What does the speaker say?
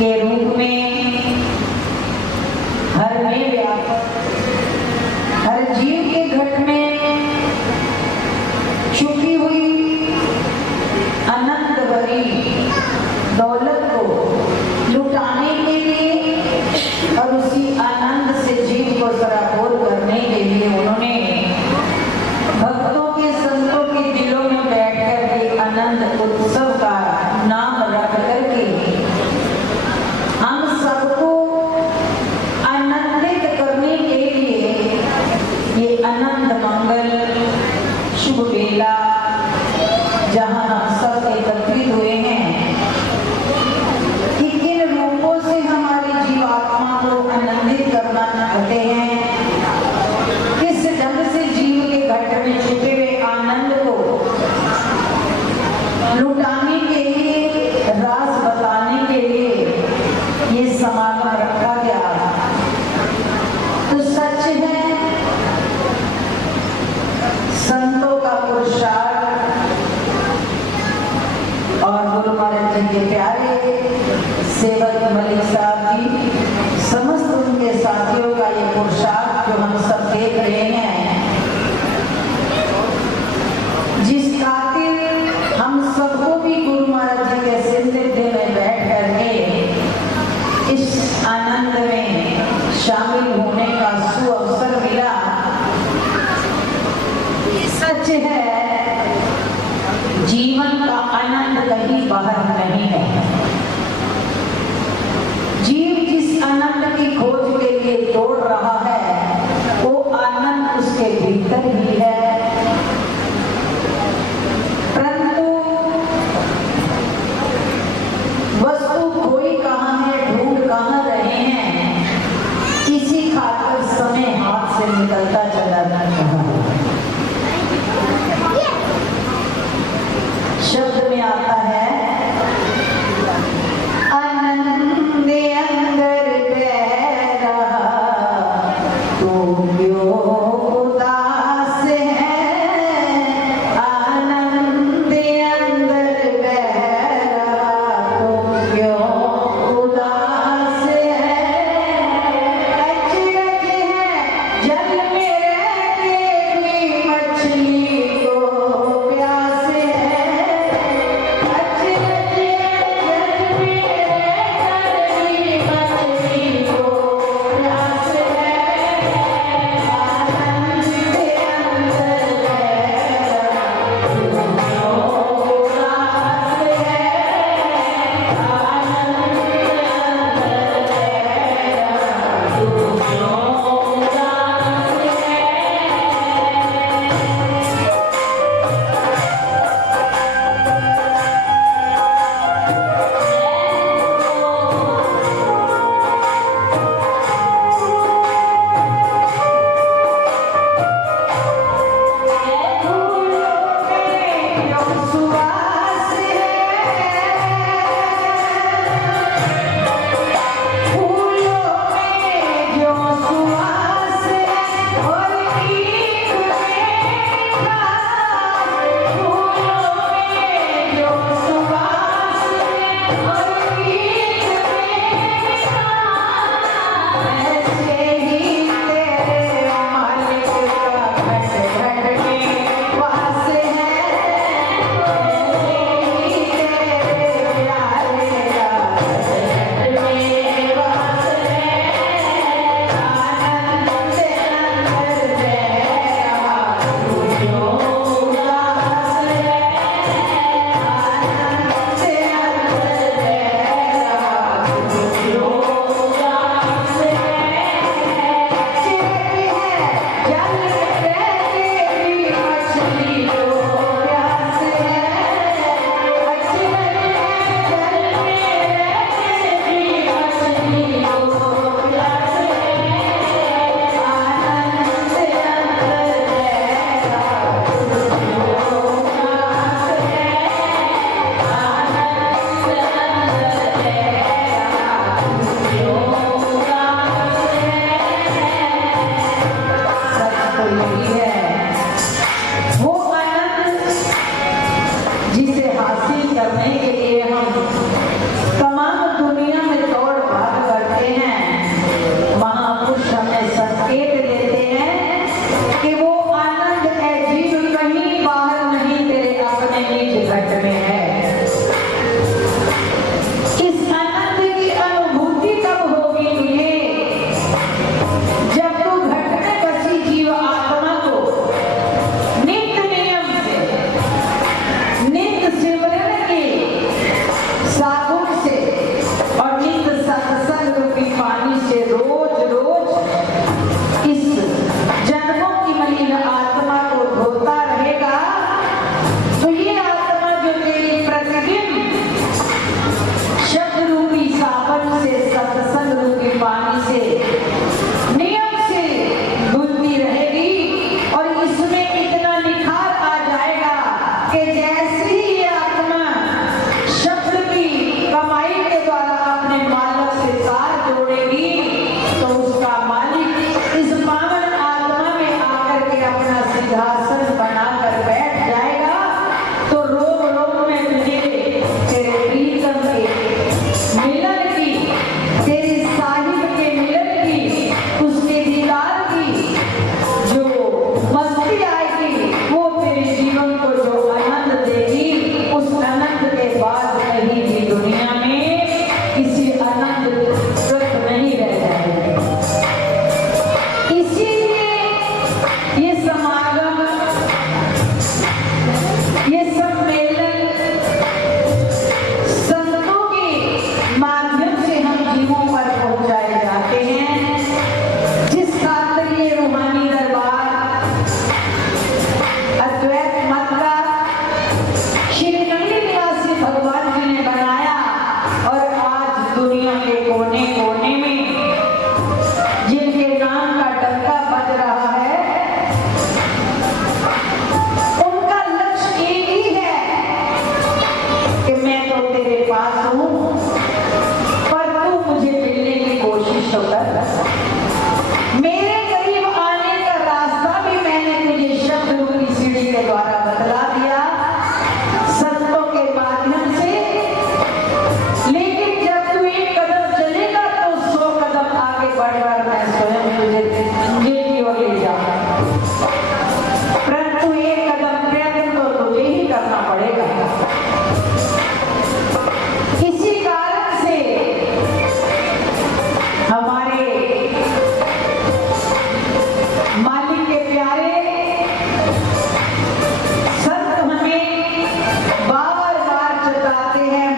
के रूप में हर में व्यापक, हर जीव के घट में छुपी हुई अनंत भरी दौलत को लुटाने के लिए और उसी आनंद से जीव को सराबोर करने के लिए उन्होंने भक्तों के, संतों के दिलों में बैठकर के आनंद उत्सव का नाम रख करके हम सबको आनंदित करने के लिए ये अनंत मंगल शुभ बेला जहां हम सब एकत्रित हुए हैं कि किन रूपों से हमारी जीवात्मा को आनंदित करना चाहते हैं, किस ढंग से जीव के घट में छिपे हुए आनंद को लुटाने के लिए, रास बताने के लिए ये समागम रखा गया। तो सच है संतों का पुरुषार्थ और गुरु महाराज जी के प्यारे सेवक मलिक साहब जी, समस्त उनके साथियों का ये पुरुषार्थ जो हम सब देख रहे हैं, जिस खातिर हम सबको भी गुरु महाराज जी के सानिध्य में बैठ करके इस आनंद में शामिल होने का सुअवसर मिला। सच है जीवन का आनंद कहीं बाहर नहीं है। जीव जिस आनंद की खोज के लिए दौड़ रहा है वो आनंद उसके भीतर ही है, परंतु वस्तु खोई कहाँ है, ढूंढ कहाँ रहे हैं, इसी खातिर समय हाथ से निकलता चला जाता है। शब्द में आता है आनंद अंदर बह रहा तो क्यों उदास है, आनंद अंदर बह रहा तो क्यों उदास है, अचरज है जल में रहते भी मछली को प्यास है, करने के लिए हम तमाम दुनिया में आनंद के बाद कहीं भी दुनिया में किसी आनंद व्रत नहीं रह जाएंगे। इसीलिए ये समागम, ये सम्मेलन संतों के माध्यम से हम जीवों पर पहुंचाए जाते हैं। जिस खातिर ये रूहानी दरबार अद्वैत मत का श्री नंदी निवासी भगवान जी ने बनाया और आज दुनिया के कोने कोने में जिनके नाम का डंका बज रहा है, उनका लक्ष्य एक ही है कि मैं तो तेरे पास हूं, पर तू मुझे मिलने की कोशिश तो कर। मेरे करीब आने का रास्ता भी मैंने तुझे शब्द रूपी सीढ़ी के द्वारा बतला दिया, संतों के माध्यम से। लेकिन जब तू एक कदम चलेगा तो 100 कदम आगे बढ़कर मैं स्वयं तुझे मंजिल की ओर ले जाऊंगा। परंतु एक कदम प्रयत्न तो तुझे ही करना पड़ेगा। इसी कारण से हमारे मालिक के प्यारे संत हमें बार बार चेताते हैं